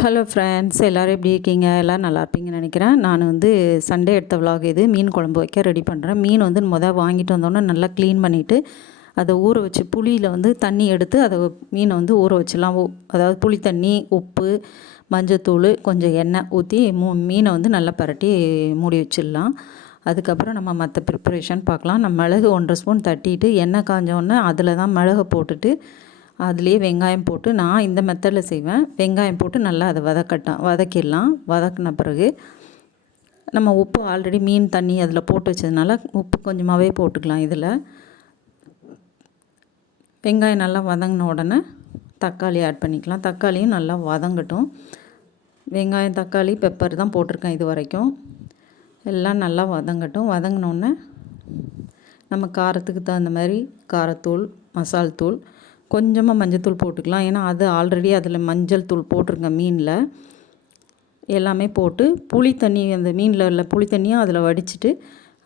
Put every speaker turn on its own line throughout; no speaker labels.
Hello friends எல்லோரும் எப்படி இருக்கீங்க? எல்லோரும் நல்லா இருப்பீங்கன்னு நினைக்கிறேன். நான் வந்து சண்டே எடுத்த விலாக் இது. மீன் குழம்பு வைக்க ரெடி பண்ணுறேன் மீன் வந்து மொதல் வாங்கிட்டு வந்தோன்னே நல்லா க்ளீன் பண்ணிவிட்டு அதை ஊற வச்சு புளியில் வந்து தண்ணி எடுத்து அதை மீனை வந்து ஊற வச்சிடலாம். அதாவது புளி தண்ணி உப்பு மஞ்சத்தூள் கொஞ்சம் எண்ணெய் ஊற்றி மூ மீனை வந்து நல்லா பரட்டி மூடி வச்சிடலாம். அதுக்கப்புறம் நம்ம மற்ற ப்ரிப்பரேஷன் பார்க்கலாம். நம்ம மிளகு ஒன்றரை ஸ்பூன் தட்டிட்டு எண்ணெய் காஞ்சோடனே அதில் தான் மிளகை போட்டுட்டு அதுலேயே வெங்காயம் போட்டு நான் இந்த மெத்தடில் செய்வேன். வெங்காயம் போட்டு நல்லா அதை வதக்கட்டும் வதக்கிடலாம். வதக்கின பிறகு நம்ம உப்பு ஆல்ரெடி மீன் தண்ணி அதில் போட்டு வச்சதுனால உப்பு கொஞ்சமாகவே போட்டுக்கலாம் இதில். வெங்காயம் நல்லா வதங்கின உடனே தக்காளி ஆட் பண்ணிக்கலாம். தக்காளியும் நல்லா வதங்கட்டும். வெங்காயம் தக்காளி பெப்பர் தான் போட்டிருக்கேன் இது வரைக்கும். எல்லாம் நல்லா வதங்கட்டும். வதங்கினோடனே நம்ம காரத்துக்கு தகுந்த மாதிரி காரத்தூள் மசால் தூள் கொஞ்சமாக மஞ்சத்தூள் போட்டுக்கலாம். ஏன்னா அது ஆல்ரெடி அதில் மஞ்சள் தூள் போட்டிருங்க மீனில். எல்லாமே போட்டு புளி தண்ணி அந்த மீனில் உள்ள புளி தண்ணியும் அதில் வடிச்சிட்டு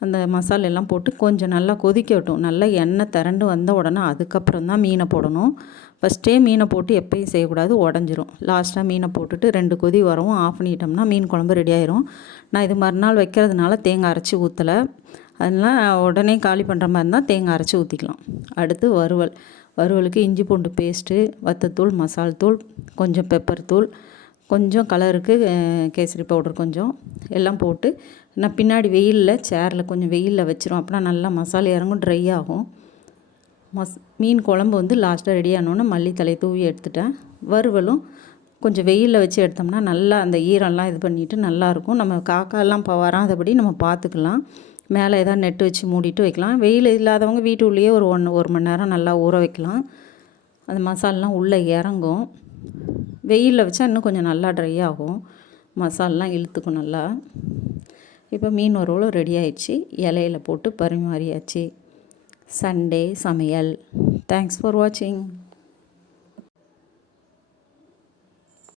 அந்த மசாலா எல்லாம் போட்டு கொஞ்சம் நல்லா கொதிக்க விட்டோம். நல்லா எண்ணெய் திரண்டு வந்த உடனே அதுக்கப்புறம் தான் மீனை போடணும். ஃபஸ்ட்டே மீனை போட்டு எப்பயும் செய்யக்கூடாது உடஞ்சிரும். லாஸ்ட்டாக மீனை போட்டுட்டு ரெண்டு கொதி வரவும் ஆஃப் பண்ணிட்டோம்னா மீன் குழம்பு ரெடி ஆயிரும். நான் இது மறுநாள் வைக்கிறதுனால தேங்காய் அரைச்சி ஊற்றலை அதெல்லாம் உடனே காலி பண்ணுற மாதிரி இருந்தால் தேங்காய் அரைச்சி ஊற்றிக்கலாம் அடுத்து வறுவல். வறுவலுக்கு இஞ்சி பூண்டு பேஸ்ட்டு வத்தத்தூள் மசால் தூள் கொஞ்சம் பெப்பர் தூள் கொஞ்சம் கலருக்கு கேசரி பவுடர் கொஞ்சம் எல்லாம் போட்டு நான் பின்னாடி வெயிலில் சேரில் கொஞ்சம் வெயிலில் வச்சிரும். அப்படின்னா நல்லா மசாலா இறங்கும் ட்ரை ஆகும். மஸ் மீன் குழம்பு வந்து லாஸ்ட்டாக ரெடி ஆனோன்னு மல்லித்தலை தூவி எடுத்துட்டேன். வறுவலும் கொஞ்சம் வெயிலில் வச்சு எடுத்தோம்னா நல்லா அந்த ஈரம்லாம் இது பண்ணிவிட்டு நல்லாயிருக்கும் நம்ம காக்காலாம் இப்போ வராதபடி நம்ம பார்த்துக்கலாம் மேலே ஏதாவது நெட்டு வச்சு மூடிட்டு வைக்கலாம். வெயில் இல்லாதவங்க வீட்டுள்ளேயே ஒரு ஒன்று ஒரு மணி நேரம் நல்லா ஊற வைக்கலாம். அந்த மசாலெலாம் உள்ளே இறங்கும். வெயிலில் வச்சா இன்னும் கொஞ்சம் நல்லா ட்ரை ஆகும். மசாலெலாம் இழுத்துக்கும் நல்லா. இப்போ மீன் வறுவலும் ரெடி ஆயிடுச்சு. இலையில போட்டு பரிமாறியாச்சு. சண்டே சமையல். தேங்க்ஸ் ஃபார் வாட்சிங்